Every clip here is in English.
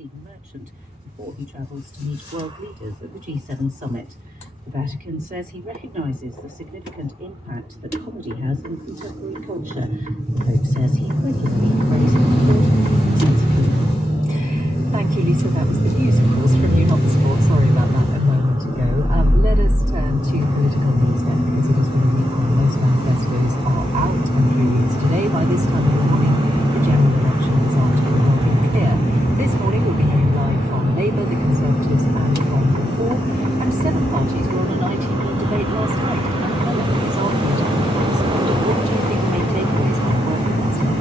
steam merchant before he travels to meet world leaders at the G7 summit. The Vatican says he recognises the significant impact that comedy has in contemporary culture. The Pope says he regularly prays in court. Thank you, Lisa. That was the news, of course, from New Sport. Sorry about that a moment ago. Let us turn to political news then, because it has been a week where most manifestos are out and through use today. By this time in the morning, the general election result will be clear. This morning we'll be hearing live from Labour, the Conservatives and from Reform. And 7 parties were on an ITV debate last night. And Helen is on the What do you think the main takeaways were from last night?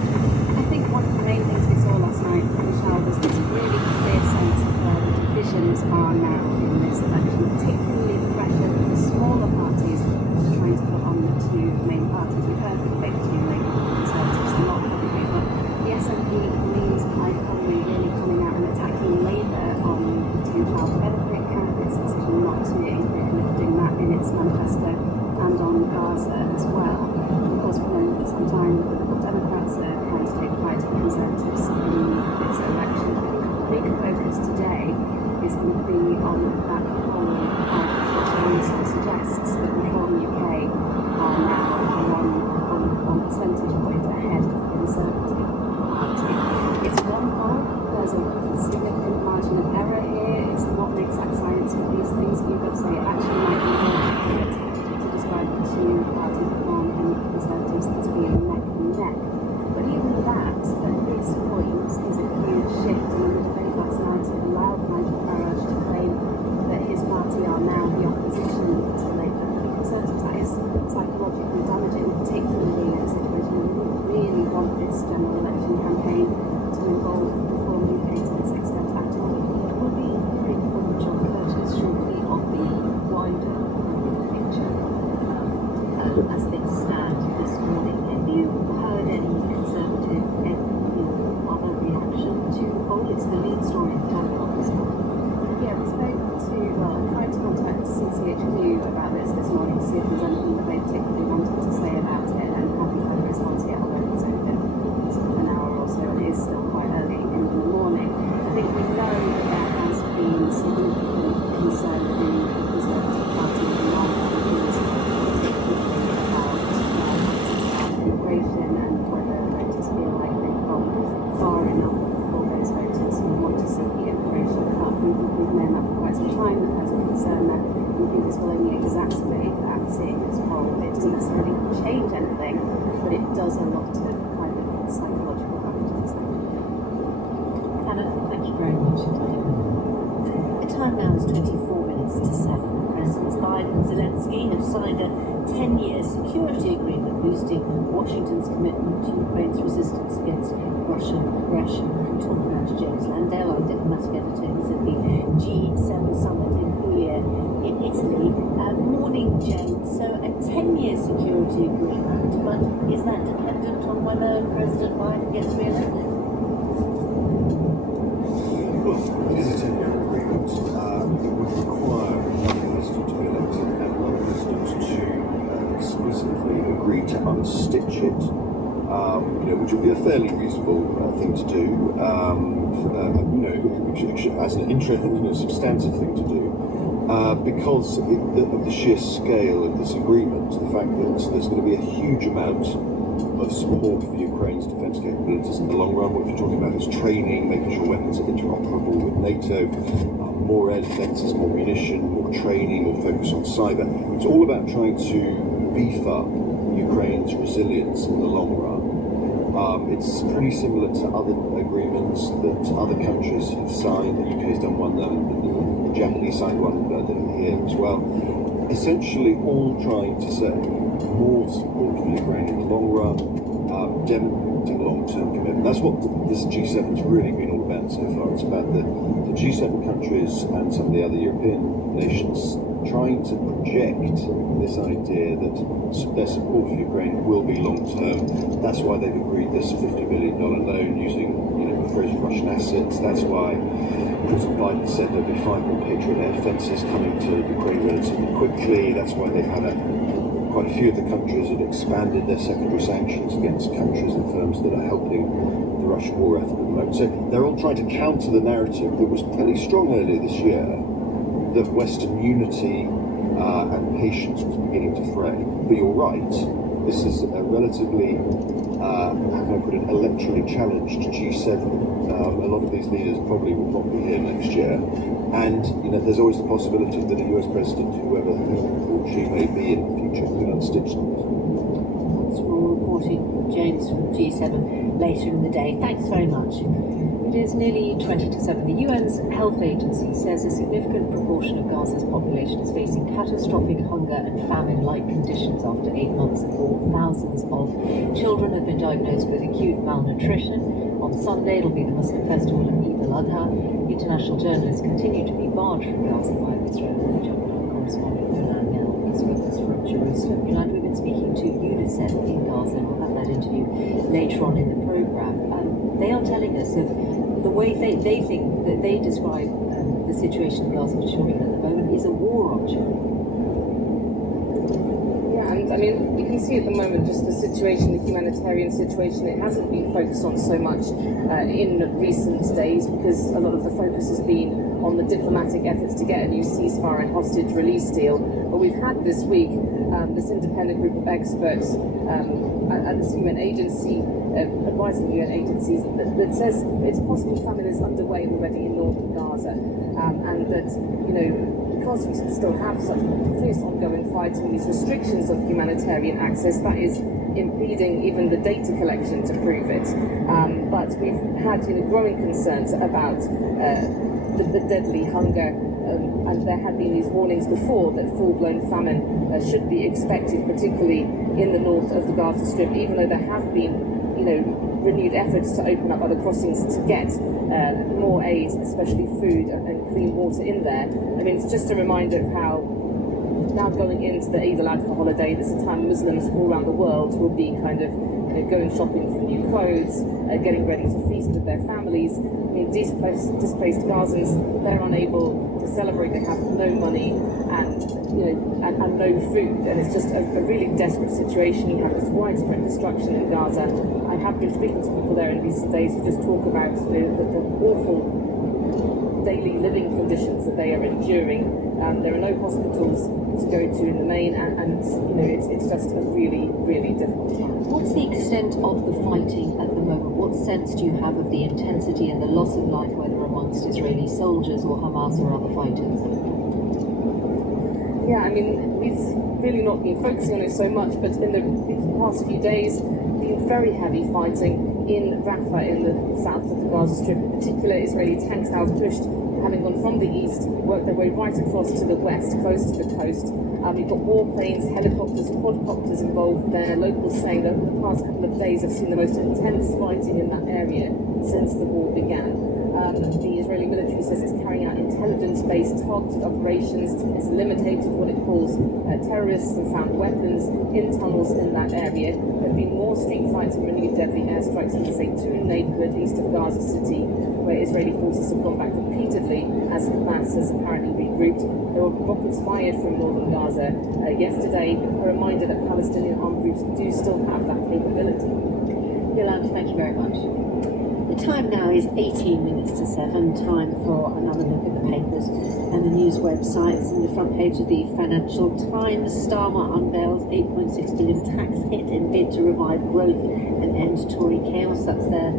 I think one of the main things we saw last night, Michelle, was this really clear sense of where the divisions are now in this election, particularly the pressure that the smaller parties are trying to put on the two main parties. We heard the debate between Labour and Conservatives a lot, haven't we? But the SNP leans Plaid Cymru really coming out and attacking Labour on the two child benefit candidates' decision not to include lifting that in its manifesto, and on Gaza as well. Of course, we know that sometime the Liberal Democrats are trying to take fight to the Conservatives in this election. I think the big focus today is going to be on that poll which suggests that Reform UK are now one percentage point ahead of the Conservative Party. It's one poll. There's a significant margin of error here. It's not the exact science of these things. You've got to say it actually might be more accurate to describe the two parties, Reform and Conservatives, as being neck and neck. But even that, at this point, is a huge shift. And in the debate last night, it allowed Nigel Farage to claim that his party are now the opposition to Labour. For the Conservatives, that is psychologically damaging, particularly in a situation where we wouldn't really want this general election campaign to involve Reform UK to this extent at all. We'll be hearing from John Curtis shortly on the wider picture as things stand this morning. Have you heard any Conservative MP or other reaction to the poll? It's the lead story in the Telegraph this morning. Yeah, we spoke to, I tried to contact CCHQ about this morning to see if there's anything that they particularly wanted to say about it, and haven't had a response yet, although it's only been an hour or so and it is still quite early in the morning. I think we know that there has been significant concern within the Conservative Party for long particularly about immigration and whether voters feel like they've gone far enough for those voters who want to see the immigration cut. We've known that for quite some time, that there's a concern that we think this will only exacerbate that, seeing this poll. It doesn't necessarily change anything, but it does a lot of kind of psychological damage to this election. Hannah, thank you very much. The time now is 24 minutes to 7. Presidents Biden and Zelensky have signed a 10-year security agreement boosting Washington's commitment to Ukraine's resistance against Russian aggression. I'm talking about James Landau, our diplomatic editor, who's at the G7 summit in Puglia in Italy. Morning, James. So a 10-year security agreement, but is that dependent on whether President Biden gets re-elected? Well, it is a 10-year agreement. It would require another president to be elected and another president to explicitly agree to unstitch it, which would be a fairly reasonable thing to do, as an substantive thing to do, because of the sheer scale of this agreement, the fact that there's going to be a huge amount of support for Ukraine's defence capabilities in the long run. What you're talking about is training, making sure weapons are interoperable with NATO, more air defences, more munition, more training, more focus on cyber. It's all about trying to beef up Ukraine's resilience in the long run. It's pretty similar to other agreements that other countries have signed. The UK's done one, the Japanese signed one here as well. Essentially all trying to say more support for Ukraine in the long run, demonstrating long-term commitment. That's what this G7's really been all about so far. It's about the G7 countries and some of the other European nations trying to project this idea that their support for Ukraine will be long-term. That's why they've agreed this $50 billion loan using frozen Russian assets. That's why President Biden said there'll be 5 more Patriot air defences coming to Ukraine relatively quickly. That's why they've had quite a few of the countries have expanded their secondary sanctions against countries and firms that are helping the Russia war effort at the moment. So they're all trying to counter the narrative that was fairly strong earlier this year, that Western unity and patience was beginning to fray. But you're right, this is a relatively, how can I put it, electorally challenged G7. A lot of these leaders probably will not be here next year. And there's always the possibility that a US president, whoever she may be in the future, could unstitch them. That's more reporting, James, from G7 later in the day. Thanks very much. It is nearly 20 to 7. The UN's health agency says a significant proportion of Gaza's population is facing catastrophic hunger and famine-like conditions after 8 months of war. Thousands of children have been diagnosed with acute malnutrition. On Sunday, it'll be the Muslim festival of Eid al-Adha. International journalists continue to be barred from Gaza by Israel. Our correspondent Yolande Nell is with us from Jerusalem. Yolande, we've been speaking to UNICEF in Gaza, and we'll have that interview later on in the programme. They are telling us of the way they think that they describe the situation in Gaza for children at the moment is a war on children. Yeah, and I mean, you can see at the moment just the situation, the humanitarian situation. It hasn't been focused on so much in recent days because a lot of the focus has been on the diplomatic efforts to get a new ceasefire and hostage release deal. But we've had this week this independent group of experts at this UN agency, advising the UN agencies, that says it's possible famine is underway already in northern Gaza, and that, because we still have such fierce ongoing fighting, these restrictions of humanitarian access, that is impeding even the data collection to prove it. But we've had growing concerns about the deadly hunger, and there had been these warnings before that full-blown famine should be expected, particularly in the north of the Gaza Strip, even though there have been renewed efforts to open up other crossings to get more aid, especially food and clean water in there. I mean, it's just a reminder of how now going into the Eid al-Adha holiday, this is a time Muslims all around the world will be kind of going shopping for new clothes, getting ready to feast with their families. I mean, displaced Gazans, they're unable to celebrate, they have no money and no food, and it's just a really desperate situation. You have this widespread destruction in Gaza. I have been speaking to people there in recent days who just talk about the awful daily living conditions that they are enduring. There are no hospitals to go to in the main, and it's just a really, really difficult time. What's the extent of the fighting at the moment? What sense do you have of the intensity and the loss of life, whether amongst Israeli soldiers or Hamas or other fighters? Yeah, I mean, we've really not been focusing on it so much, but in the past few days, been very heavy fighting in Rafah in the south of the Gaza Strip. In particular, Israeli tanks now pushed, having gone from the east, worked their way right across to the west, close to the coast. You've got warplanes, helicopters, quadcopters involved there. Locals saying that the past couple of days have seen the most intense fighting in that area since the war began. The Israeli military says it's carrying out intelligence-based targeted operations. It's eliminated what it calls terrorists and found weapons in tunnels in that area. There have been more street fights and renewed deadly airstrikes in the Zaytun neighborhood east of Gaza City, where Israeli forces have gone back repeatedly as Hamas has apparently regrouped. There were rockets fired from northern Gaza yesterday, a reminder that Palestinian armed groups do still have that capability. Yolande, thank you very much. The time now is 18 minutes to 7. Time for another look at the papers and the news websites. On the front page of the Financial Times, Starmer unveils £8.6 billion tax hit in bid to revive growth and end Tory chaos. That's their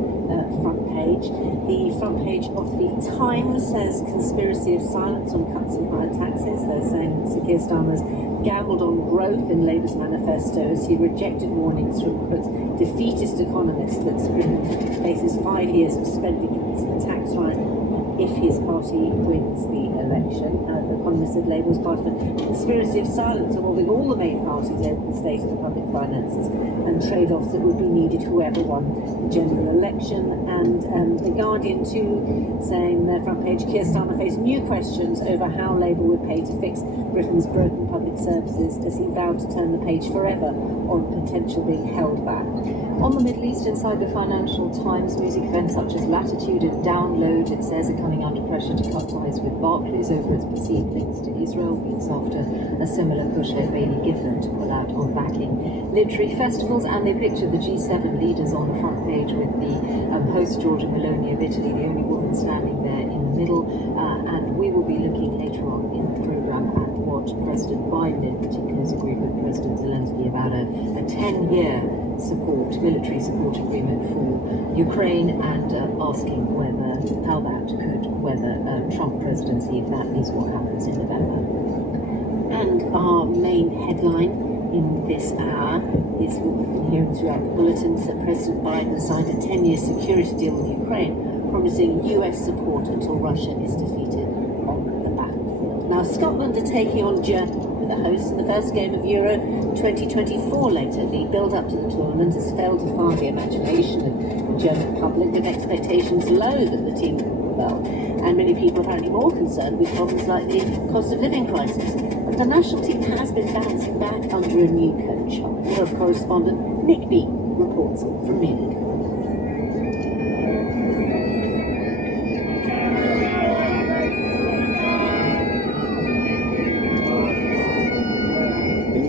front page. The front page of the Times says conspiracy of silence on cuts in higher taxes. They're saying Sir Keir Starmer's gambled on growth in Labour's manifesto as he rejected warnings from, quote, defeatist economists that Britain faces 5 years of spending cuts and a tax rise if his party wins the election. The economist said Labour was part of a conspiracy of silence involving all the main parties over the state of the public finances and trade-offs that would be needed whoever won the general election. And The Guardian too saying their front page, Keir Starmer faced new questions over how Labour would pay to fix Britain's broken public services as he vowed to turn the page forever on potential being held back. On the Middle East, inside the Financial Times, music events such as Latitude and Download, it says, are coming coming under pressure to cut ties with Barclays over its perceived links to Israel, weeks after a similar push led Bailey Gifford to pull out on backing literary festivals. And they pictured the G7 leaders on the front page with the host Giorgia Meloni of Italy, the only woman standing there in the middle. And we will be looking later on in the programme at what President Biden in particular has agreed with President Zelensky about a 10-year military support agreement for Ukraine, and asking how that could weather Trump presidency if that is what happens in November. And our main headline in this hour is what we've been hearing throughout the bulletins, that President Biden signed a 10-year security deal with Ukraine, promising US support until Russia is defeated on the battlefield. Now, Scotland are taking on Germany, with the hosts in the first game of Euro 2024 later. The build-up to the tournament has failed to farm the imagination of the German public, with expectations low that the team will do well. And many people are apparently more concerned with problems like the cost of living crisis. But the national team has been bouncing back under a new coach. Our Europe correspondent Nick B reports from Munich.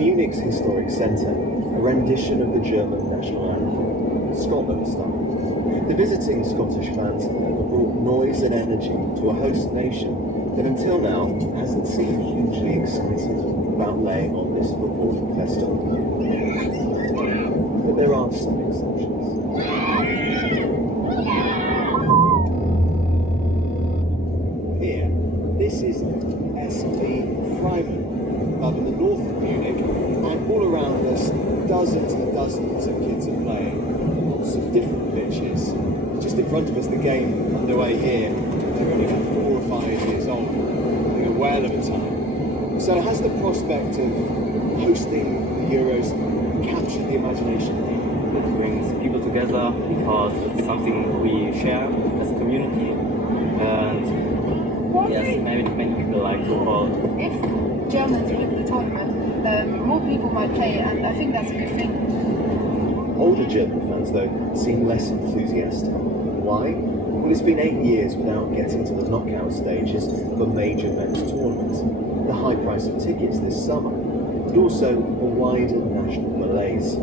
Munich's historic centre, a rendition of the German national anthem, Scotland style. The visiting Scottish fans have brought noise and energy to a host nation that until now hasn't seemed hugely excited about laying on this footballing festival. But there are some exceptions. Here, this is SV Freiburg, up in the north of Munich, and all around us, dozens and dozens of kids are playing on some different pitches. Just in front of us, the game underway here, they're only about 4 or 5 years old, having a whale of a time. So has the prospect of hosting the Euros captured the imagination? It brings people together because it's something we share as a community, and yes, maybe many people like football. If Germans win the tournament, more people might play, and I think that's a good thing. Older German fans, though, seem less enthusiastic. Why? Well, it's been 8 years without getting to the knockout stages of a major men's tournament. The high price of tickets this summer, but also a wider national malaise.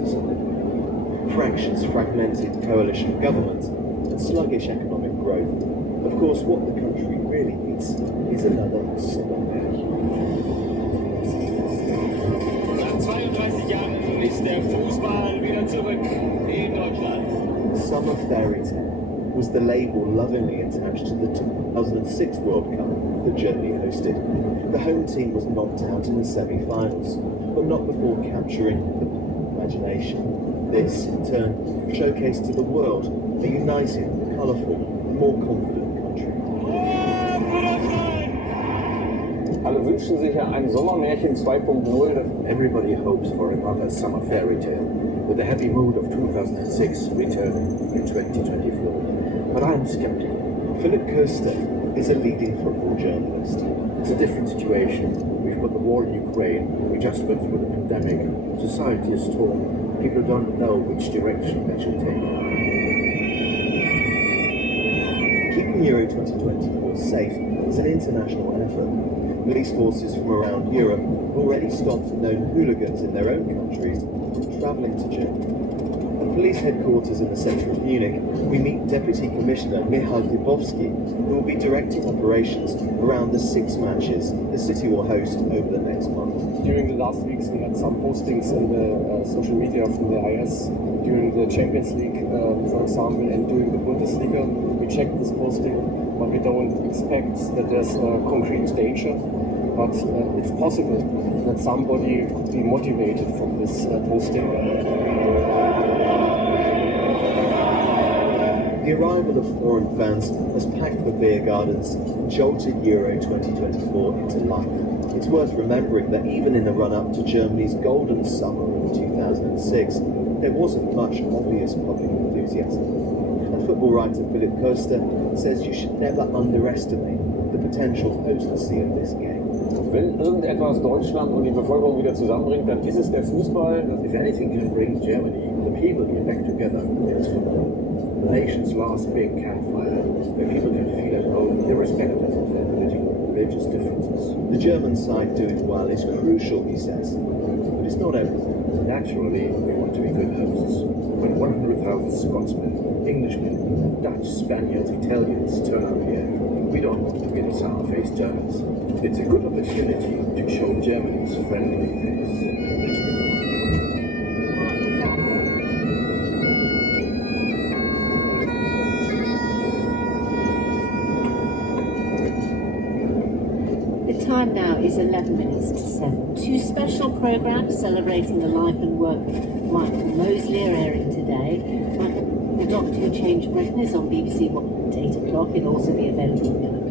Fractions, fragmented coalition government, and sluggish economic growth. Of course, what the country really needs is another Sommermärchen. Nach 32 Jahren ist der Fußball wieder zurück in Deutschland. Summer Fairy Tale was the label lovingly attached to the 2006 World Cup that Germany hosted. The home team was knocked out in the semi-finals, but not before capturing the imagination. This, in turn, showcased to the world a united, colourful, more confident country. Alle wünschen sich ja ein Sommermärchen 2.0. Everybody hopes for another summer fairy tale, with the happy mood of 2006 returning in 2024. But I'm skeptical. Philipp Köster is a leading football journalist. It's a different situation. We've got the war in Ukraine, we just went through the pandemic, society is torn, people don't know which direction they should take. Keeping Euro 2024 safe is an international effort. Police forces from around Europe have already stopped known hooligans in their own countries from travelling to Germany. At police headquarters in the centre of Munich, we meet Deputy Commissioner Michal Dybowski, who will be directing operations around the 6 matches the city will host over the next month. During the last weeks we had some postings in the social media from the IS during the Champions League, for example, and during the Bundesliga. We checked this posting, but we don't expect that there's a concrete danger. But it's possible that somebody could be motivated from this posting. The arrival of foreign fans has packed the beer gardens and jolted Euro 2024 into life. It's worth remembering that even in the run-up to Germany's golden summer in 2006, there wasn't much obvious public enthusiasm. And football writer Philipp Köster says you should never underestimate the potential potency of this game. Wenn irgendetwas Deutschland und die Bevölkerung wieder zusammenbringt, dann ist es der Fußball. If anything can bring Germany and the people here back together, it's football. nation's last big campfire, where people can feel at home irrespective of their political or religious differences. The German side doing well is crucial, he says, but it's not everything. Naturally, we want to be good hosts. When 100,000 Scotsmen, Englishmen, Dutch, Spaniards, Italians turn up here, we don't want to be the sour-faced Germans. It's a good opportunity to show Germany's friendly face. The time now is 11 minutes to 7. Two special programmes celebrating the life and work of Michael Mosley are airing today. Michael, the Doctor Who Changed Britain is on BBC One at 8 o'clock. It'll also be available in Gallagher.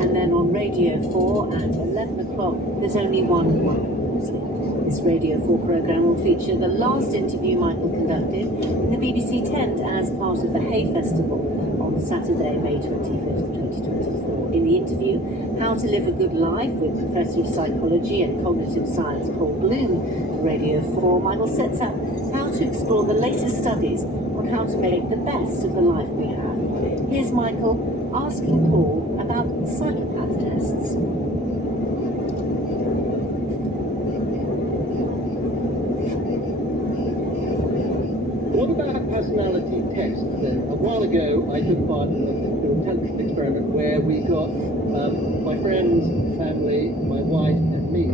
And then on Radio 4 at 11 o'clock, there's only one Michael Mosley. This Radio 4 programme will feature the last interview Michael conducted in the BBC tent as part of the Hay Festival on Saturday, May 25th, 2024. In the interview, How to Live a Good Life with Professor of Psychology and Cognitive Science Paul Bloom, Radio 4, Michael sets out how to explore the latest studies on how to make the best of the life we have. Here's Michael asking Paul about psychopath tests. What about a personality test then? A while ago I took part in an intelligent experiment where we got my friends, family, my wife and me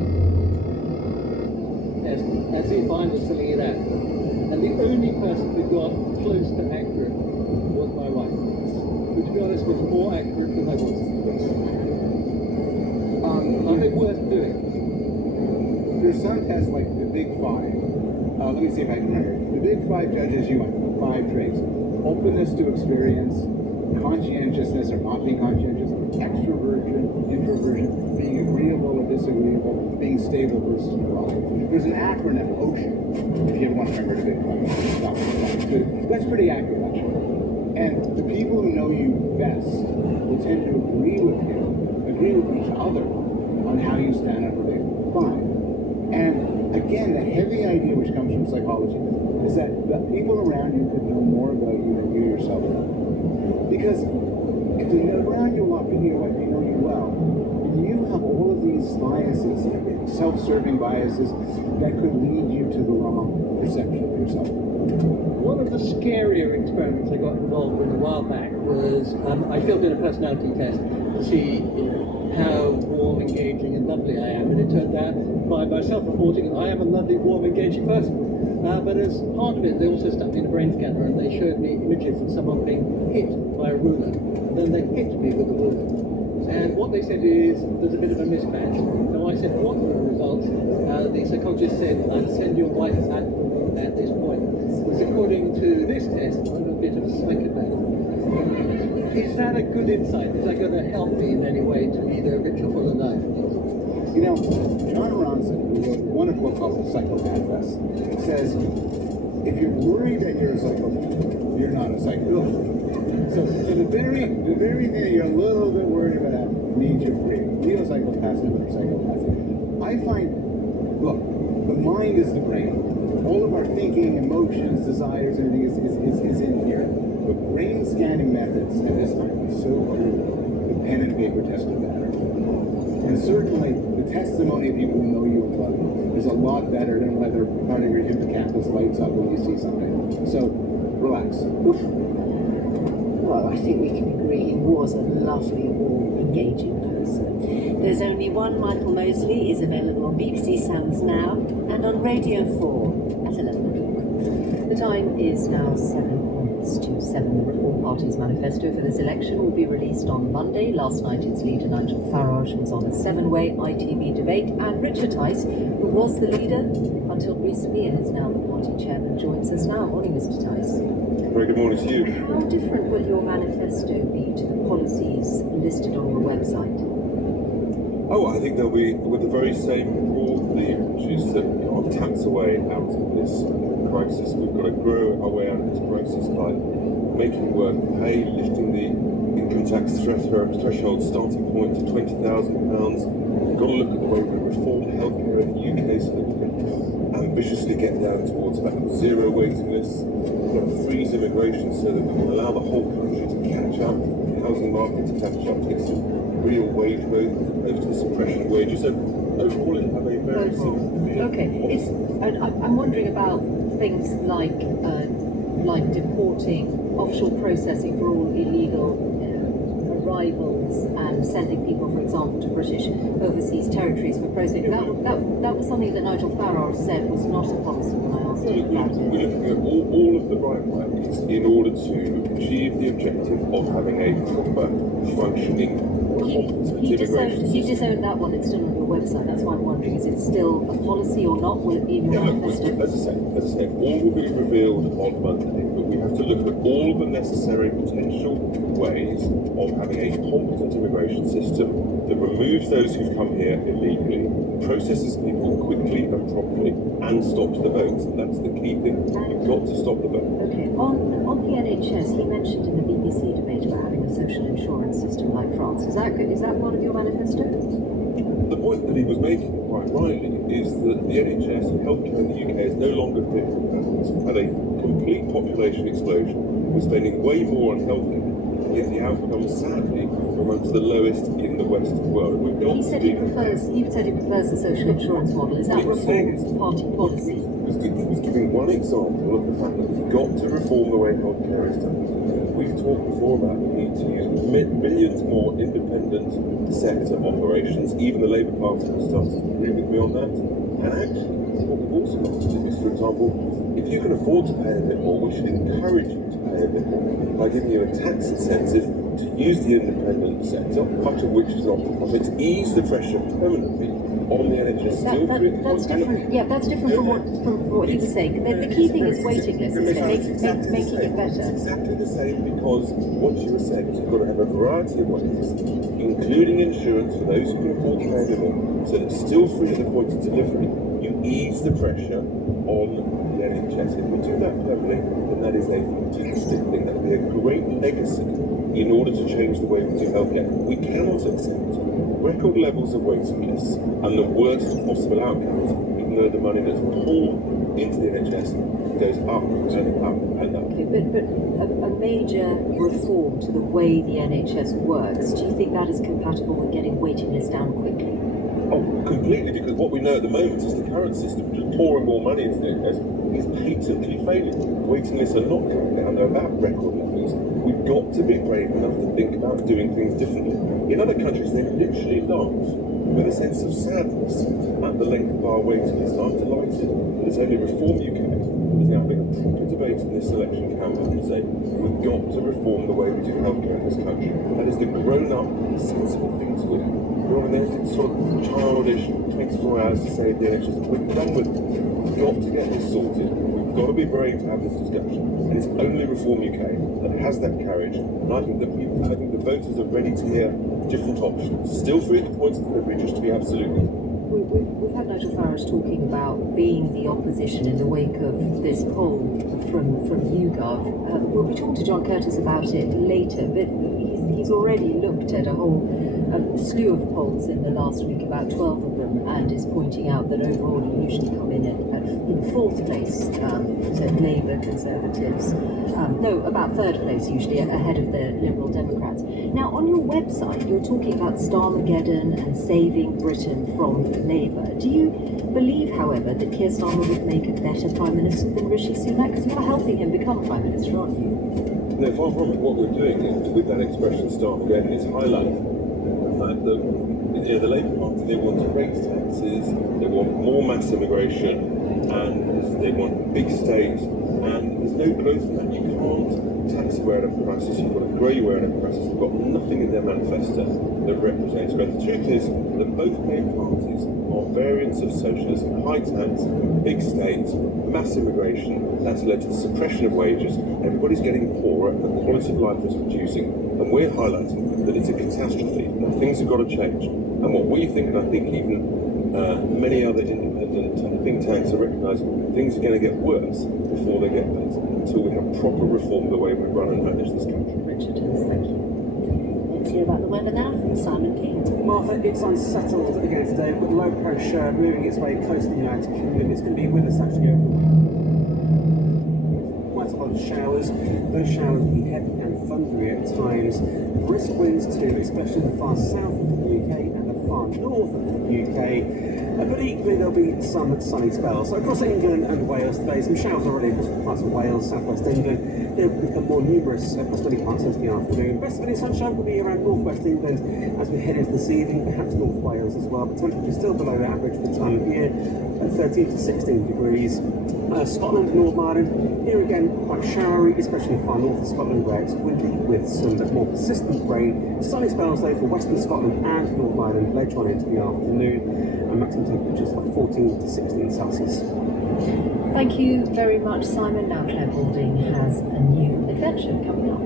as if I was filling it out. And the only person who got close to accurate was my wife, who to be honest was more accurate than I was. Are they worth doing? There's some tests like the Big Five. Let me see if I can remember. The Big Five judges you on 5 traits: openness to experience, conscientiousness or not being conscientious, extroversion, introversion, being agreeable or disagreeable, being stable versus neurotic. There's an acronym, OCEAN, if you ever want to remember the Big Five. That's pretty accurate, actually. And the people who know you best will tend to agree with each other on how you stand up for the 5. And again, the heavy idea which comes from psychology is that the people around you could know more about you than you yourself know. Because if they're around you a lot, they know you well. You have all of these biases, self-serving biases, that could lead you to the wrong perception of yourself. One of the scarier experiments I got involved in a while back was I filled in a personality test to see how warm, engaging and lovely I am, and it turned out by myself reporting I am a lovely, warm, engaging person. But as part of it, they also stuck me in a brain scanner and they showed me images of someone being hit by a ruler. And then they hit me with a ruler. And what they said is there's a bit of a mismatch. So I said, what were the results? The psychologist said, I'd send your wife out at this point. Because according to this test, I'm a bit of a psychopath. Is that a good insight? Is that going to help me in any way to lead a richer, fuller life? You know, John Ronson, who wrote a wonderful book called The Psychopath Test, says, if you're worried that you're a psychopath, you're not a psychopath. So the very thing that you're a little bit worried about means you're free. Real psychopaths never psychopaths. I find, look, the mind is the brain. All of our thinking, emotions, desires, everything is in here. The brain scanning methods at this time are so crude. The pen and paper test are better. And certainly, the testimony of people who know you and love you is a lot better than whether part of your hippocampus lights up when you see something. So, relax. Well, I think we can agree he was a lovely, warm, engaging person. There's only one Michael Mosley is available on BBC Sounds now and on Radio 4 at 11 o'clock. The time is now 7 minutes to 7. The Reform Party's manifesto for this election will be released on Monday. Last night, its leader, Nigel Farage, was on a 7-way ITV debate, and Richard Tice, who was the leader until recently and is now the party chairman, joins us now. Morning, Mr. Tice. Very good morning to you. How different will your manifesto be to the policies listed on your website? Oh, I think they'll be with the very same broad theme, which is that I'll tax away out of this crisis. We've got to grow our way out of this crisis by making work pay, lifting the income tax threshold starting point to £20,000. We've got to look at the way we reform healthcare in the UK so that we can ambitiously get down towards about zero waiting lists. We've got to freeze immigration so that we can allow the whole country to catch up, the housing market to catch up, to get some real wage growth as opposed to the suppression of wages. So overall, it have a very simple. Okay, I'm wondering about things like deporting, offshore processing for all illegal arrivals, and sending people, for example, to British overseas territories for processing. That was something that Nigel Farage said was not a policy when I asked him about it. We're looking at all of the right ways in order to achieve the objective of having a proper, functioning, competent immigration system. You disowned that one. It's still on your website. That's why I'm wondering, is it still a policy or not? Will it be in your manifesto? As I say, all will be revealed on Monday, but we have to look at all the necessary potential ways of having a competent immigration system that removes those who've come here illegally, processes people quickly and properly, and stops the votes. And that's the key thing. You've got to stop the vote. Okay. On the NHS, he mentioned in the BBC debate about having a social insurance system like France. Is that good? Is that part of your manifesto? The point that he was making, quite rightly, is that the NHS and healthcare in the UK is no longer fit for purpose. Had a complete population explosion. We're spending way more on healthcare, yet the outcome, sadly, amongst the lowest in the Western world. We've got He said he prefers the social insurance model. Is that reform party policy? He was giving one example of the fact that we've got to reform the way healthcare is done. We've talked before about the need to use millions more independent sector operations. Even the Labour Party has started to agree with me on that. And actually, what we've also got to do is, for example, if you can afford to pay a bit more, we should encourage you to pay a bit more by giving you a tax incentive to use the independent sector, part of which is not-for-profit, to ease the pressure permanently on the NHS. That's different. Yeah, that's different from what he was saying. The key thing is waiting lists, making it better. It's exactly the same, because what you were saying is you've got to have a variety of ways, including insurance for those who can afford to pay a bit more, so that it's still free at the point of delivery. You ease the pressure on the NHS. If we do that permanently, then that is a fantastic thing. That would be a great legacy in order to change the way we do healthcare. We cannot accept record levels of waiting lists and the worst possible outcomes, even though the money that's poured into the NHS goes up and up and up. Okay, but a major reform to the way the NHS works, do you think that is compatible with getting waiting lists down quickly? Oh, completely, because what we know at the moment is the current system, which is pouring more money into the NHS, is patently failing. Waiting lists are not coming down, they're about record levels. We've got to be brave enough to think about doing things differently. In other countries, they literally laugh with a sense of sadness at the length of our waiting list. I'm delighted that it's only Reform UK is now having a proper debate in this election campaign to say we've got to reform the way we do healthcare in this country. That is the grown-up, sensible thing to do. Rather than anything sort of childish, 24 hours to save the NHS. We're done with it. We've got to get this sorted. We've got to be brave to have this discussion. And it's only Reform UK that has that courage. And I think the voters are ready to hear different options. Still free at the point of delivery, just to be absolutely. We've had Nigel Farage talking about being the opposition in the wake of this poll from YouGov. We'll be talking to John Curtis about it later, but he's already looked at a whole slew of polls in the last week, about 12 of them, and is pointing out that overall you usually come in in fourth place, so Labour, Conservatives, about third place usually, ahead of the Liberal Democrats. Now, on your website, you're talking about Starmageddon and saving Britain from Labour. Do you believe, however, that Keir Starmer would make a better Prime Minister than Rishi Sunak? Because you're helping him become Prime Minister, aren't you? No, far from it. What we're doing with that expression, Starmageddon, is highlighting the fact that the Labour Party, they want to raise taxes, they want more mass immigration, and they want big state, and there's no growth in that. You can't tax your way out of a crisis, you've got to grow your way out of a crisis. They've got nothing in their manifesto that represents growth. The truth is that both main parties are variants of socialism: high tax, big state, mass immigration. That's led to the suppression of wages. Everybody's getting poorer, and the quality of life is reducing. And we're highlighting that it's a catastrophe, and things have got to change. And what we think, and I think even Many other independent think tanks are recognising things are going to get worse before they get better until we have proper reform of the way we run and manage this country. Richard, thank you. Let's hear about the weather now from Simon King. Martha, it's unsettled again today with low pressure moving its way close to the United Kingdom. It's going to be with us actually over quite a lot of showers. Those showers will be heavy and thundery at times. Brisk winds too, especially in the far south of the UK and the far north of the UK. But equally there'll be some sunny spells. So across England and Wales today, some showers already across parts of Wales, southwest England. They'll become more numerous across many parts of the afternoon. Rest of any sunshine will be around northwest England as we head into this evening, perhaps North Wales as well. But temperatures still below the average for the time of year at 13 to 16 degrees. Scotland and Northern Ireland, here again quite showery, especially far north of Scotland where it's windy with some more persistent rain. Sunny spells though for western Scotland and Northern Ireland later on into the afternoon, and maximum temperatures of 14 to 16 Celsius. Thank you very much, Simon. Now Claire Balding has a new adventure coming up.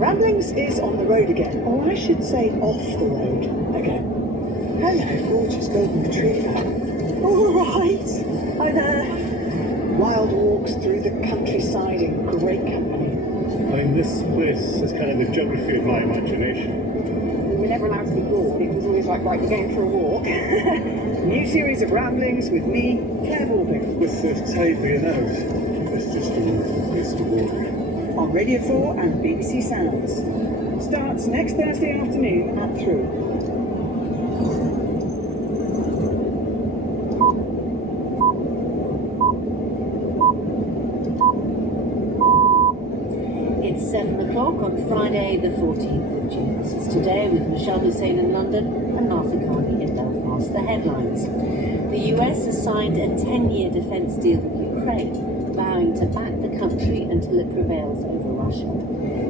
Ramblings is on the road again, or I should say off the road again. Hello, gorgeous golden retriever. All right, I'm wild walks through the countryside in great company. I mean, this place is kind of the geography of my imagination. We were never allowed to be bored. It was always like, right, we're going for a walk. New series of ramblings with me, Claire Balding. With the tide being out, it's just a wonderful place to walk. On Radio 4 and BBC Sounds. Starts next Thursday afternoon at 3. It's 7 o'clock on Friday, the 14th of June. This is Today with Michelle Hussein in London and Martha Carney in Belfast. The headlines. The US has signed a 10-year defence deal with Ukraine, vowing to back the country until it prevails over Russia.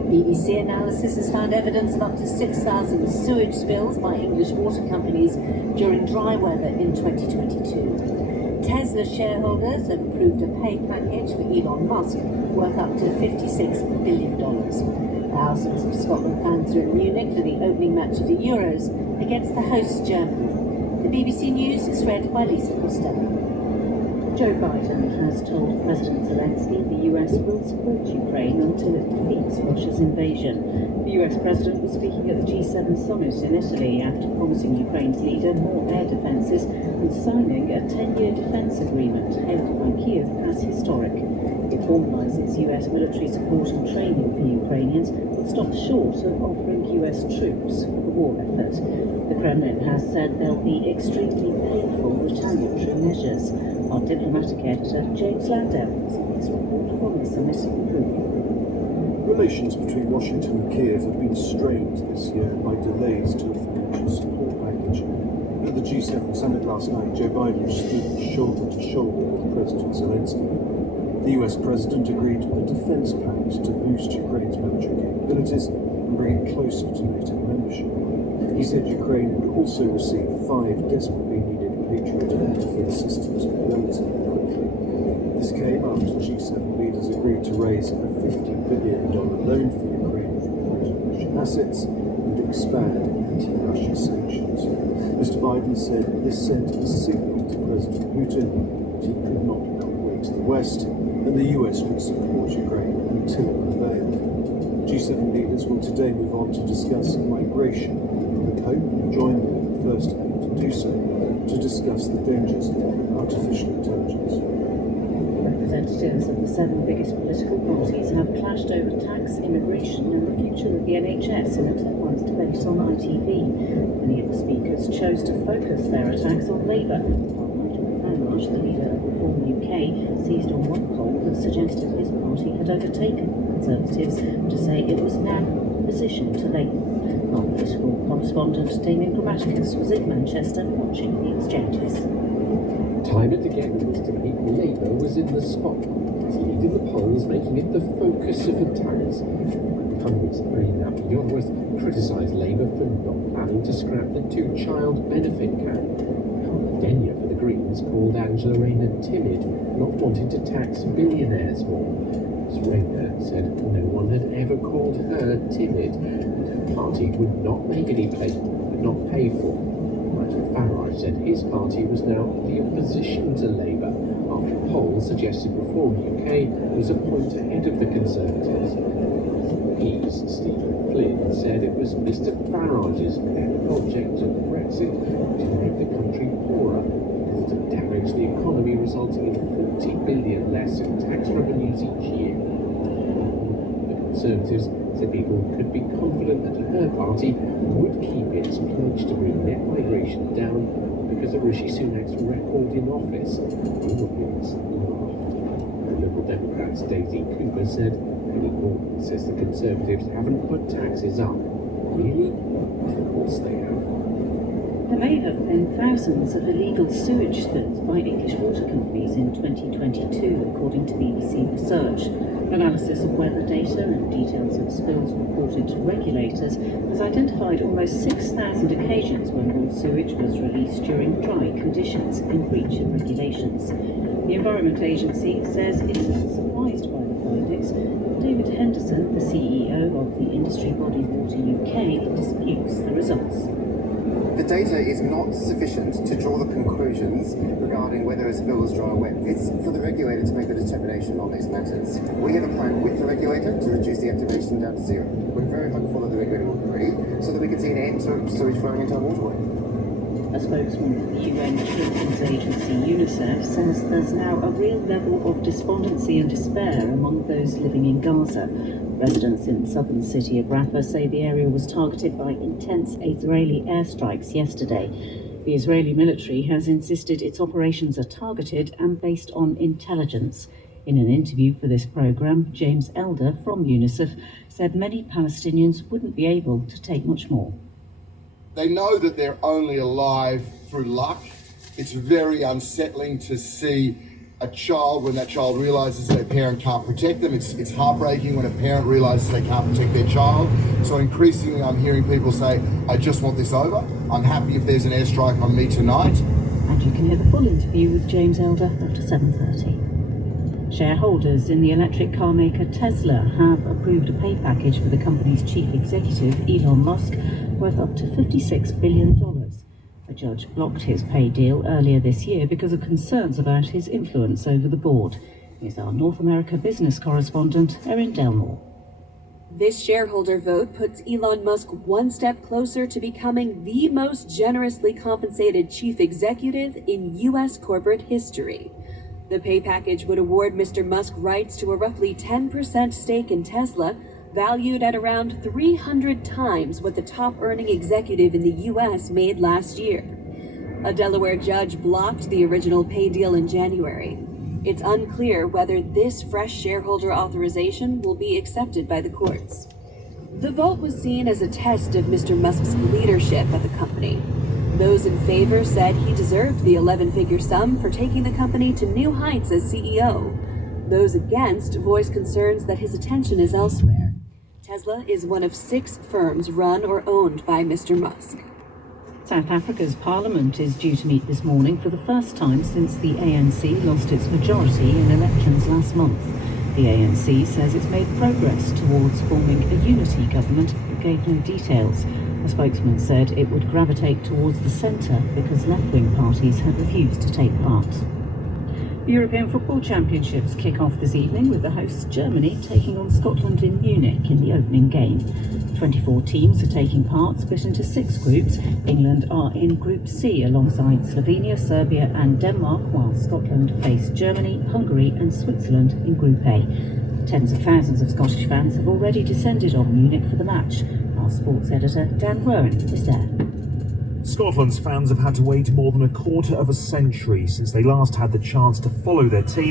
BBC analysis has found evidence of up to 6,000 sewage spills by English water companies during dry weather in 2022. Tesla shareholders have approved a pay package for Elon Musk worth up to $56 billion. Thousands of Scotland fans are in Munich for the opening match of the Euros against the host Germany. The BBC News is read by Lisa Costello. Joe Biden has told President Zelensky the US will support Ukraine until it defeats Russia's invasion. The US President was speaking at the G7 summit in Italy after promising Ukraine's leader more air defences and signing a 10-year defence agreement hailed by Kyiv as historic. It formalises US military support and training for Ukrainians, but stops short of offering US troops for the war effort. The Kremlin has said there'll be extremely painful retaliatory measures. Our diplomatic editor, James Landau, has this report from the summit in Rome. Relations between Washington and Kiev have been strained this year by delays to a financial support package. At the G7 summit last night, Joe Biden stood shoulder to shoulder with President Zelensky. The US President agreed a defense pact to boost Ukraine's military capabilities and bring it closer to NATO membership. He said Ukraine would also receive 5 desperately needed Patriot air defense systems relatively quickly. This came after G7 leaders agreed to raise a $50 billion loan for Ukraine from Russian assets and expand anti-Russia sanctions. Mr. Biden said this sent a signal to President Putin that he could not cut away to the West and the US would support Ukraine until it prevailed. G7 leaders will today move on to discuss migration. The Pope joined them, the first ever to do so, to discuss the dangers of artificial intelligence. Representatives of the 7 biggest political parties have clashed over tax, immigration and the future of the NHS in a televised debate on ITV. Many of the speakers chose to focus their attacks on Labour, while Nigel Farage, the leader of Reform UK, seized on one poll that suggested his party had overtaken Conservatives to say it was now opposition to Labour. Our political correspondent Damien Grammaticus was in Manchester watching the exchanges. Time and again this debate, Labour was in the spotlight, leading the polls, making it the focus of attacks. Hundreds of Green Yorkworth criticised Labour for not planning to scrap the 2-child benefit cap. Denia for the Greens called Angela Rayner timid, not wanting to tax billionaires more. Ms Rayner said no one had ever called her timid, and her party would not make any pledge, would not pay for. Nigel Nigel Farage said his party was now the opposition to Labour, after polls suggested Reform UK was a point ahead of the Conservatives. He's Stephen Flynn said it was Mr Farage's pet project of Brexit to make the country poorer, to damage the economy, resulting in 40 billion less in tax revenues each year. The Conservatives said people could be confident that her party would keep its pledge to bring net migration down because of Rishi Sunak's record in office. Republicans laughed. The Liberal Democrats' Daisy Cooper said Penny Mordaunt says the Conservatives haven't put taxes up. Really? Of course they have. There may have been thousands of illegal sewage spills by English water companies in 2022, according to BBC Research. Analysis of weather data and details of spills reported to regulators has identified almost 6,000 occasions when raw sewage was released during dry conditions in breach of regulations. The Environment Agency says it is not surprised by the findings. David Henderson, the CEO of the industry body Water UK, disputes the results. The data is not sufficient to draw the conclusions regarding whether a spill was dry or wet. It's for the regulator to make the determination on these matters. We have a plan with the regulator to reduce the activation down to zero. We're very hopeful that the regulator will agree so that we can see an end to sewage flowing into our waterway. A spokesman for the UN Children's Agency UNICEF says there's now a real level of despondency and despair among those living in Gaza. Residents in the southern city of Rafah say the area was targeted by intense Israeli airstrikes yesterday. The Israeli military has insisted its operations are targeted and based on intelligence. In an interview for this programme, James Elder from UNICEF said many Palestinians wouldn't be able to take much more. They know that they're only alive through luck. It's very unsettling to see a child, when that child realises their parent can't protect them. It's heartbreaking when a parent realises they can't protect their child. So increasingly I'm hearing people say, I just want this over. I'm happy if there's an airstrike on me tonight. And you can hear the full interview with James Elder after 7:30. Shareholders in the electric car maker Tesla have approved a pay package for the company's chief executive, Elon Musk, worth up to $56 billion. A judge blocked his pay deal earlier this year because of concerns about his influence over the board. Here's our North America business correspondent, Erin Delmore. This shareholder vote puts Elon Musk one step closer to becoming the most generously compensated chief executive in U.S. corporate history. The pay package would award Mr. Musk rights to a roughly 10% stake in Tesla, valued at around 300 times what the top-earning executive in the U.S. made last year. A Delaware judge blocked the original pay deal in January. It's unclear whether this fresh shareholder authorization will be accepted by the courts. The vote was seen as a test of Mr. Musk's leadership at the company. Those in favor said he deserved the 11-figure sum for taking the company to new heights as CEO. Those against voiced concerns that his attention is elsewhere. Tesla is one of 6 firms run or owned by Mr. Musk. South Africa's parliament is due to meet this morning for the first time since the ANC lost its majority in elections last month. The ANC says it's made progress towards forming a unity government but gave no details. A spokesman said it would gravitate towards the centre because left-wing parties had refused to take part. The European Football Championships kick off this evening with the hosts Germany taking on Scotland in Munich in the opening game. 24 teams are taking part, split into 6 groups. England are in Group C alongside Slovenia, Serbia and Denmark, while Scotland face Germany, Hungary and Switzerland in Group A. Tens of thousands of Scottish fans have already descended on Munich for the match. Our sports editor Dan Rowan is there. Scotland's fans have had to wait more than a quarter of a century since they last had the chance to follow their team